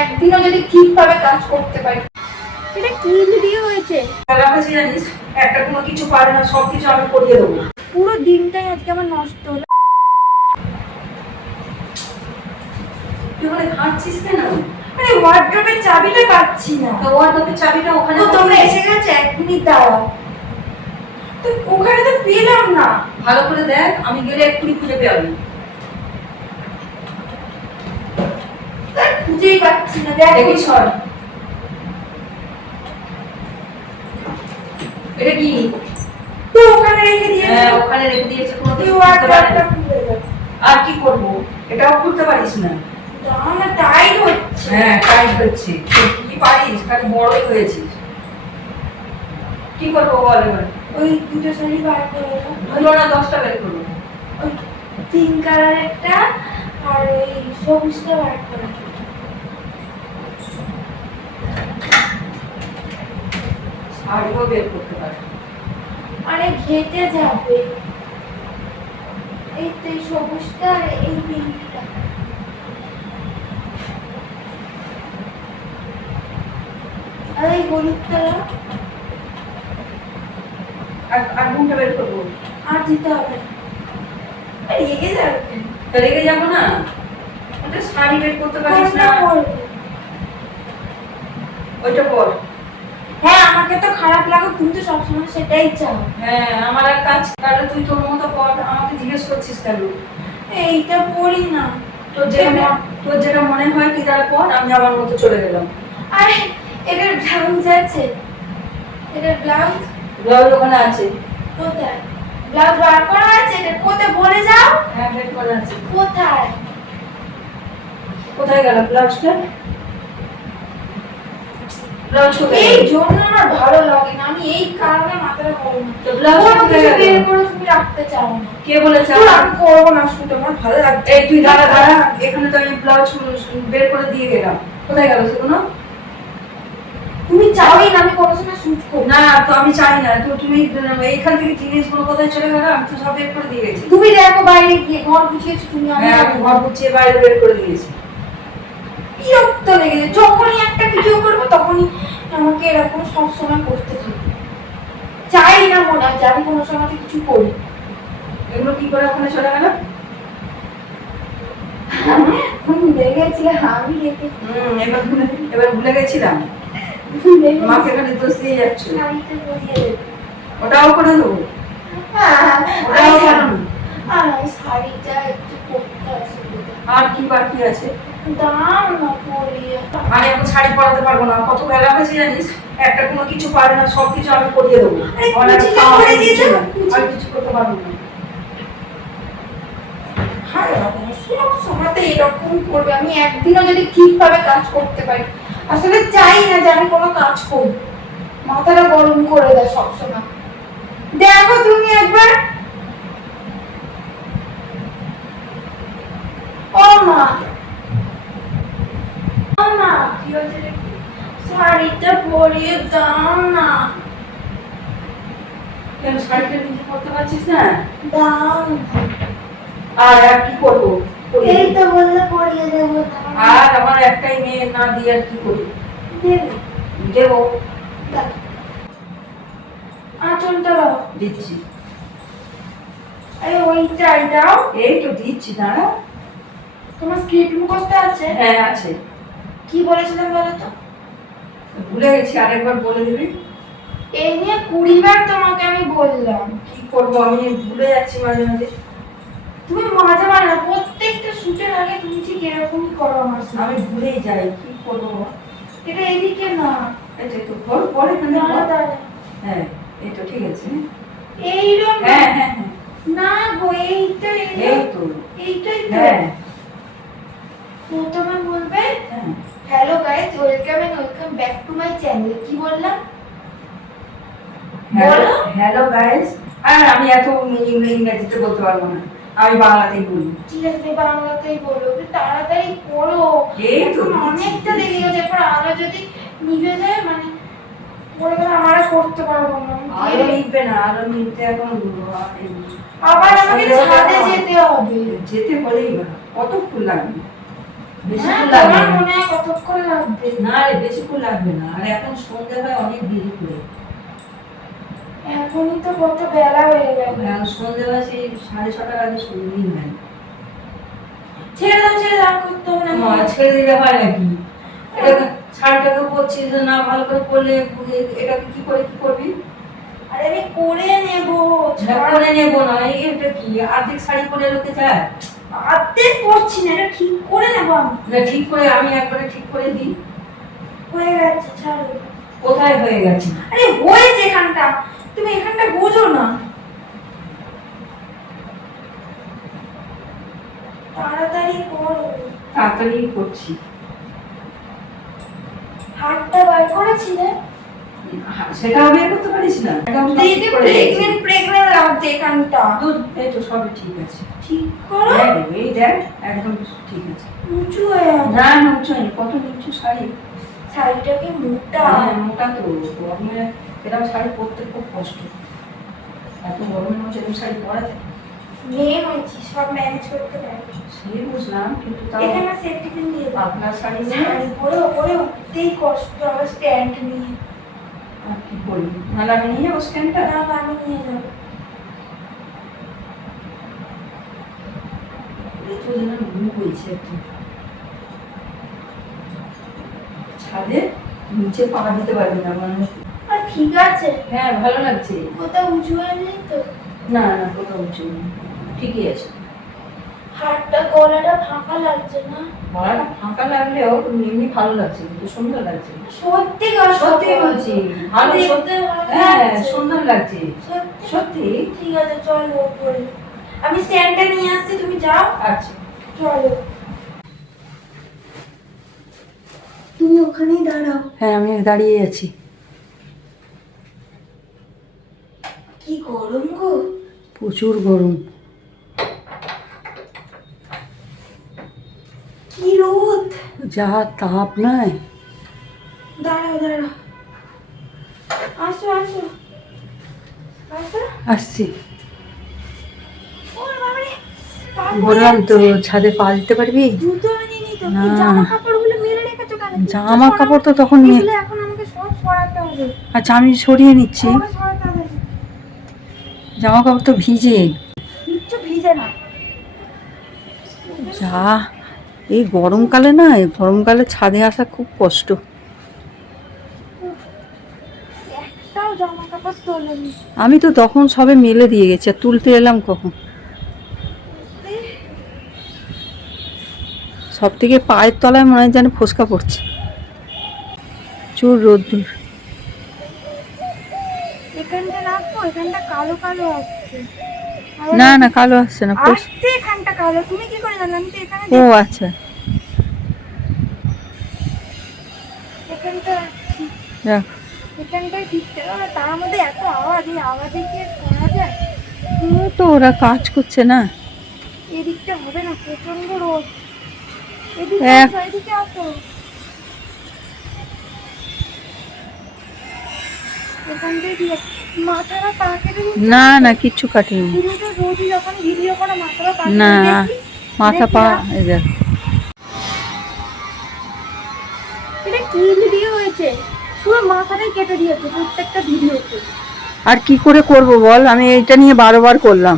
একদিনও যদি ঠিকভাবে কাজ করতে পারি। এটা কি ভিডিও হয়েছে? জানিস একটা কোনো কিছু পারে না, সবকিছু আমি করিয়ে দেবো। পুরো দিনটাই আজকে আমার নষ্ট হলো। তুই ওখানে ঘাঁটছিস কেন? আরে ওয়ার্ড্রোবের চাবিটা পাচ্ছি না। তো ওয়ার্ড্রোবের চাবিটা ওখানে তো তোমরা এসে গেছো, 1 মিনিট দাঁড়াও। তো ওখানে তো পেলাম না। ভালো করে দেখ, আমি গেলে এক্ষুনি খুঁজে পেয়ে খুঁজেই পাচ্ছি না। দেখ দেখি সর। এটা কি? তো ওখানে রেখে দিয়েছি। হ্যাঁ ওখানে রেখে দিয়েছে, কোনো তুই কিছু করতে পারে ওয়ার্ড্রোবটা না। খুলে দাও। আর কি করব? এটাও খুলতে পারিস না? আমার টাইট হচ্ছে। হ্যাঁ টাইট হচ্ছে। তুই কি পারিস? খালি বড়ই হয়েছিস। কি করবো বল এবার? ওই দুটো শাড়ি বার করে দাও। ধরো না 10টা বের করবো। ওই পিঙ্ক কালার একটা আর ওই সবুজটা বার করে দাও। শাড়িও বের করতে পারে। আরে ঘেটে যাবে। এই তো এই সবুজটা আর এই পিঙ্কটা। আর এই হলুদটা আর কোনটা বের করবো? আর দিতে হবে না। রেগে যাবে। তা রেগে যাবো না? ওটা শাড়ি বের করতে পারিস না? ওইটা পর। হ্যাঁ আমাকে তো খারাপ লাগে, তুমি তো সবসময় সেটাই চাও। হ্যাঁ আমার আর কাজ, তাহলে তুই তোর মতো পর, আমাকে জিজ্ঞেস করছিস কেন? এইটা পড়ি না। তোর যেটা মনে হয় কি তারা পর, আমি আমার মতো চলে গেলাম। আরে এটার ব্লাউজ আছে। এটার ব্লাউজ ব্লাউজ ওখানে আছে। কোথায়? ব্লাউজ বার করা আছে? এটা কোথায় বলে যাও। হ্যাঁ বের করা আছে। কোথায়? কোথায় গেল ব্লাউজটা? ব্লাউজ কোথায় এই গেল? জন্য আমার ভালো লাগে না, আমি এই কারণে মাথাটা গরম না। তো ব্লাউজ কোনো কোথায় কিছু গেল? বের করে তুমি রাখতে চাও না। কে বলেছে? তো আমি করবো না, শুট আমার ভালো লাগছে। এই তুই দাঁড়া দাঁড়া, এখানে তো আমি ব্লাউজ বের করে দিয়ে গেলাম। কোথায় গেল সেগুলো? তুমি চাওই না আমি কোনো সময় শুট করি। না তো আমি চাই না তো, তুমি এইখান থেকে জিনিসগুলো কোথায় চলে গেল? আমি তো সব বের করে দিয়ে গেছি। তুমি দেখো বাইরে গিয়ে ঘর গুছিয়েছো তুমি, আমি হ্যাঁ আমি ঘর গুছিয়ে বাইরে বের করে দিয়েছি। বিরক্ত লেগে যায়। যখনই একটা কিছু করবো তখনই আমাকে এরকম সবসময় করতে থাকে। চাই না মনে হয় যে আমি কোনো সময় কিছু করি। এগুলো কি করে ওখানে চলে গেল? আমি ভুলে গেছিলাম, আমি রেখে এবার ভুলে গেছিলাম। মাকে এখানে দোষ দিয়ে যাচ্ছ। শাড়িতে পরিয়ে দেবো। ওটাও করে দেবো। ওটাও করো না। আর এই শাড়িটা একটু পরতে অসুবিধা। আর কি বাকি আছে? দাম না পরিয়ে। আমি এখন শাড়ি পরাতে পারবো না, কত বেলা হয়েছে জানিস? একটা কোনো কিছু পারে না, সবকিছু আমি করিয়ে দেবো। আরে অনেক কুচিটা খাওয়া করে দিয়ে কিছু দাও, না। কুচি। আমি কিছু করতে পারবো না। হায় বাবা, সব সময়তে এরকম করবে। আমি একদিনও যদি ঠিকভাবে কাজ করতে পারি। আসলে চাই না যে আমি কোনো কাজ করি। মাথাটা গরম করে দেয় সবসময়। দেখো তুমি একবার। ও মা, ও মা, কি হয়েছে রে? শাড়িটা পরিয়ে দাও না। কেন শাড়িটা নিজে পরতে পারছিস না? দাও। আর কি করবো? এই তো বললে পরিয়ে দেবো। আর আমার একটাই মেয়ে, না দিয়ে আর কি করি? দেবে। দেবো। দাও। আঁচলটা দাও। দিচ্ছি। আরে ওইটাই দাও। এই তো দিচ্ছি, দাঁড়া। তোমার স্ক্রিপ্ট মুখস্থ আছে? হ্যাঁ আছে। কি বলেছিলাম বলো তো? ভুলে গেছি, আরেকবার বলে দিবি। এই নিয়ে 20 বার তোমাকে আমি বললাম। কি করবো, আমি ভুলে যাচ্ছি মাঝে মাঝে। তুমি মাঝে মাঝে না, প্রত্যেকটা শুটের আগে তুমি ঠিক এরকমই করো আমার সাথে। আমি ভুলেই যাই, কি করবো? এটা এদিকে না। এই তো ঘর পরে দাঁড়া দাঁড়া। হ্যাঁ এই তো ঠিক আছে। এইরকম হ্যাঁ হ্যাঁ হ্যাঁ না গো, এইটা এই তো। এইটাই তো। হ্যাঁ প্রথমে বলবে হ্যাঁ hello guys, welcome and welcome back to my channel. কি বললাম? বলো। Hello guys. আর আমি এত ইংরেজিতে বলতে পারবো না, আমি বাংলাতেই বলি। ঠিক আছে তুমি বাংলাতেই বলো, একটু তাড়াতাড়ি করো। এই তো এখন অনেকটা দেরি হয়ে যায়, পর আলো যদি নিভে যায় মানে পরে গেলে আমার আর করতে পারবো না। আরো নিবে না, আরো নিতে এখন আবার আমাকে ছাদে যেতে হবে। যেতে হলেই বা কত ফুল লাগবে। বেশিক্ষণ হ্যাঁ, লাগবে তোমার না। মনে হয় কতক্ষণ লাগবে? না রে, বেশিক্ষণ লাগবে না। আর এখন সন্ধ্যে হয় অনেক দেরি করে। এখনই তো কত বেলা হয়ে গেল। এখন সন্ধ্যে হয় সেই 6:30টার আগে সন্ধ্যেই হয় না। ছেড়ে দাও করতে হবে না। ছেড়ে দিলে হয় নাকি? এটা শাড়িটাকে পরছিস না, ভালো করে পরলে এটাকে কি করবি? আরে আমি করে নেবো। না করে নেবো না, এটা কি অর্ধেক শাড়ি পরে লোকে যায়? অর্ধেক পড়ছি না, এটা ঠিক করে নেবো আমি। না ঠিক করে আমি একবারে ঠিক করে দিই। হয়ে গেছে, ছাড়ো। কোথায় হয়ে গেছে? আরে হয়েছে এখানটা, তুমি এখানটা বোঝো না। তাড়াতাড়ি করো। তাড়াতাড়ি করছি। হাতটা বার করেছিলে? সেটাও বের করতে পারিস না? একদম সব ঠিক করে দিয়েছি। প্রেগনেন্ট লাগছে এখানটা। দুধ এই তো সবই ঠিক আছে। ঠিক করো। দেখ, এই দেখ একদম ঠিক আছে। উঁচু হয়ে আছে। না না, উঁচু হয়নি। কত নিচু শাড়ি। শাড়িটাকে মোটা। হ্যাঁ, মোটা তো। গরমে এরকম শাড়ি পরতে খুব কষ্ট। এত গরমের মধ্যে এরকম শাড়ি পরা যায়? মেয়ে হয়েছি, সব ম্যানেজ করতে পারি। সে বুঝলাম, কিন্তু তাও এখানে সেফটি পিন দিয়ে দাও। পাতলা শাড়ি শাড়ি পরে ওপরে উঠতেই কষ্ট, আবার স্ট্যান্ড নিয়ে। আর কি করবি? নাহলে আমি নিয়ে যাবো স্ট্যান্ডটা। না, আমি নিয়ে যাবো। দেখো যেন মুখ হয়েছে একটু। ছাদে নিচে পা দিতে পারবি না মানে। আর ঠিক আছে, হ্যাঁ, ভালো লাগছে। কোথাও উঁচু হয়ে নেই তো? না না, কোথাও উঁচু নেই, ঠিকই আছে। হাতটা গলাটা ফাঁকা লাগছে না? গলাটা ফাঁকা লাগলেও এমনি ভালো লাগছে, কিন্তু সুন্দর লাগছে। সত্যি সত্যি বলছি, ভালো সত্যি। হ্যাঁ, সুন্দর লাগছে সত্যি। ঠিক আছে, চলো উপরে। আমি স্ট্যান্ডটা নিয়ে আসছি, তুমি যাও। আচ্ছা, চলো, তুমি ওখানেই দাঁড়াও। হ্যাঁ আমি দাঁড়িয়ে আছি। কি গরম গো। প্রচুর গরম। কি রোদ। যা তাপ নাই। দাঁড়াও দাঁড়াও, আসো আসো আসো। আসছি। ওরে বাবারে, পা পড়ে বললাম তো যাচ্ছে। ছাদে পা দিতে পারবি? জুতো আনিনি তো। না। তুমি জামা কাপড়গুলো মেলে রেখেছো কেন? জামা কাপড় তো তখন এগুলো এখন আমাকে সব সরাতে হবে। আচ্ছা, আমি সরিয়ে নিচ্ছি। আমাকে সরাতে হবে। জামা কাপড় তো ভিজে। কিচ্ছু ভিজে না। যা, এই গরমকালে না, এই গরমকালে ছাদে আসা খুব কষ্ট। একটাও জামা কাপড় তোলেনি। আমি তো তখন সবে মেলে দিয়ে গেছি, আর তুলতে এলাম কখন? সব থেকে পায়ের তলায় মনে হয় যেন ফোসকা পড়ছে। চুর রোদ্দুর। এখানটা রাখো, এখানটা কালো কালো আসছে। না না, কালো আসছে না। আসছে এখানটা কালো, তুমি কি করে জানলে? আমি তো এখানে ও আচ্ছা, এখানটা যাক। এখানটাই ঠিকতে হবে। তার মধ্যে এত আওয়াজ, এই আওয়াজে কি আর করা যায়? তো ওরা কাজ করছে না। এদিকটা হবে না, প্রচন্ড রোদ। এদিকে এক- আসো, এদিকে আসো। এখানটাই ঠিক আছে। মাথাটা পা কেটে দিচ্ছে। না না, কিচ্ছু কাটেনি। তুমি তো রোজই যখন ভিডিও করো মাথাটা পা না, কেটে দেখি। মাথা দেখি পা না। এই দেখ। এটা কি ভিডিও হয়েছে? পুরো মাথাটাই কেটে দিয়েছে প্রত্যেকটা ভিডিওতে। আর কি করে করব বল, আমি এইটা নিয়ে 12বার করলাম।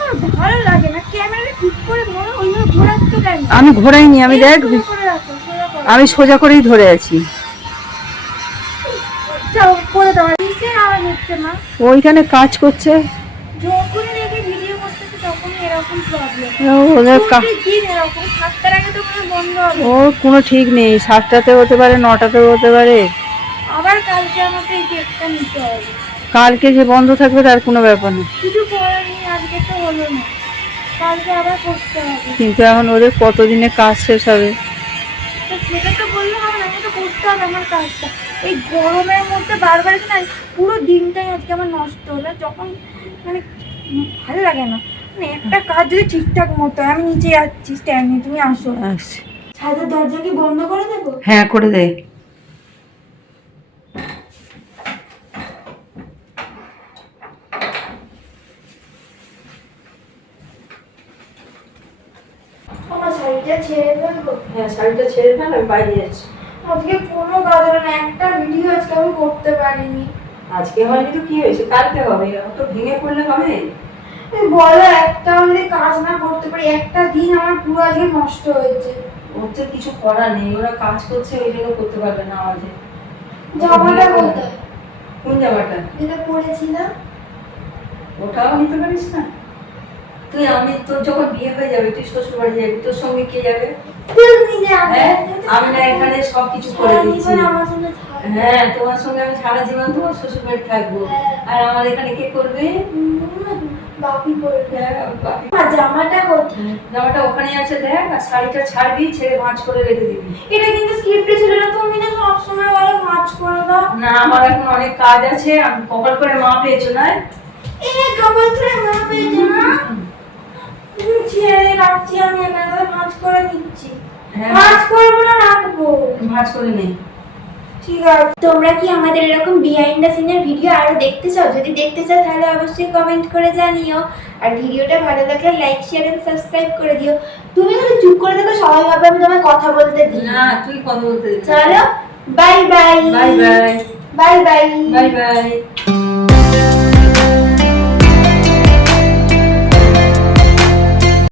আর ভালো লাগে না, ক্যামেরা ঠিক করে ধরো, ওইভাবে ঘোরাচ্ছ কেন? আমি ঘোরাইনি, আমি এই দেখ, সোজা করে রাখো, সোজা করো। আমি সোজা করেই ধরে আছি। যাও করে দাও। কিসের আওয়াজ হচ্ছে মা? ওইখানে কাজ করছে। যখনই দেখি ভিডিও করতেছে তখনই এরকম প্রবলেম। ওদের প্রতিদিন এরকম, 7টার আগে তো মনে হয় বন্ধ হবে। ওর কোনো ঠিক নেই, 7টাতে হতে পারে, 9টাতেও হতে পারে। আবার কালকে আমাকে এই কেকটা নিতে হবে। কালকে যে বন্ধ থাকবে তার কোনো ব্যাপার নেই, কিছু করার নেই, আজকে তো হলো না, কালকে আবার করতে হবে। কিন্তু এখন ওদের কতদিনে কাজ শেষ হবে? তো সেটা তো বললে হবে না, আমাকে তো করতে হবে আমার কাজটা। এই গরমের মধ্যে বারবার না, পুরো দিনটাই আজকে আমার নষ্ট হলো। যখন মানে ভালো লাগে না, মানে একটা কাজ যদি ঠিকঠাক মতো হয়। আমি নিচে যাচ্ছি স্ট্যান্ড নিয়ে, তুমি আসো। আসছে। ছাদের দরজা কি বন্ধ করে দেবো? হ্যাঁ, করে দে। আমার শাড়িটা শাড়িটা ছেড়ে ফেলবো। হ্যাঁ শাড়িটা ছেড়ে ফেল, আমি বাইরে যাচ্ছি। আজকে কোনো কাজ হলো না, একটা ভিডিও আজকে আমি করতে পারিনি। আজকে হয়নি তো কি হয়েছে, কালকে হবে। অত ভেঙে পড়লে হবে? এই বলো, একটা যদি কাজ না করতে পারি, একটা দিন আমার পুরো আজকে নষ্ট হয়েছে। ওর তো কিছু করার নেই, ওরা কাজ করছে ওই জন্য করতে পারবে না আমাদের। জামাটা কোথায়? কোন জামাটা? যেটা পরেছিলাম। ওটাও নিতে পারিস না তুই? আমি তোর যখন বিয়ে হয়ে যাবে, তুই শ্বশুর বাড়ি যাবি, তোর সঙ্গে কে যাবে? তুমি যে হ্যাঁ, আমি না এখানে সবকিছু করে দিচ্ছি। আমার সঙ্গে থাকবে। হ্যাঁ, তোমার সঙ্গে আমি সারা জীবন তোমার শ্বশুর বাড়ি থাকবো। হ্যাঁ। আর আমার এখানে কে করবে? বাপি করবে। হ্যাঁ, বাপি। আর জামাটা কোথায়? জামাটা ওখানে আছে দেখ, আর শাড়িটা ছাড়বি, ছেড়ে ভাঁজ করে রেখে দিবি। এটা কিন্তু স্ক্রিপ্টে ছিল না, তুমি না সবসময় বলো মাছ করে দাও। না, আমার এখন অনেক কাজ আছে, আমি কপাল করে মা পেয়েছো না? কপাল করে মা পেয়েছো না? তুমি ছেড়ে রাখছি, আমি এখানে মাছ করে দিচ্ছি। হ্যাঁ, মাছ করবো না, রাখবো। ভাঁজ করে নে। ঠিক আছে। তোমরা কি আমাদের এরকম বিহাইন্ড দ্য সিনের ভিডিও আরো দেখতে চাও? যদি দেখতে চাও তাহলে অবশ্যই কমেন্ট করে জানিও। আর ভিডিওটা ভালো লাগলে লাইক শেয়ার এন্ড সাবস্ক্রাইব করে দিও। তুমি যদি চুপ করে থাকো সবাই ভাবে আমি তোমায় কথা বলতে দিই। না, তুই কথা বলতে দিবি। চলো, bye bye. Bye bye. Bye bye. Bye bye.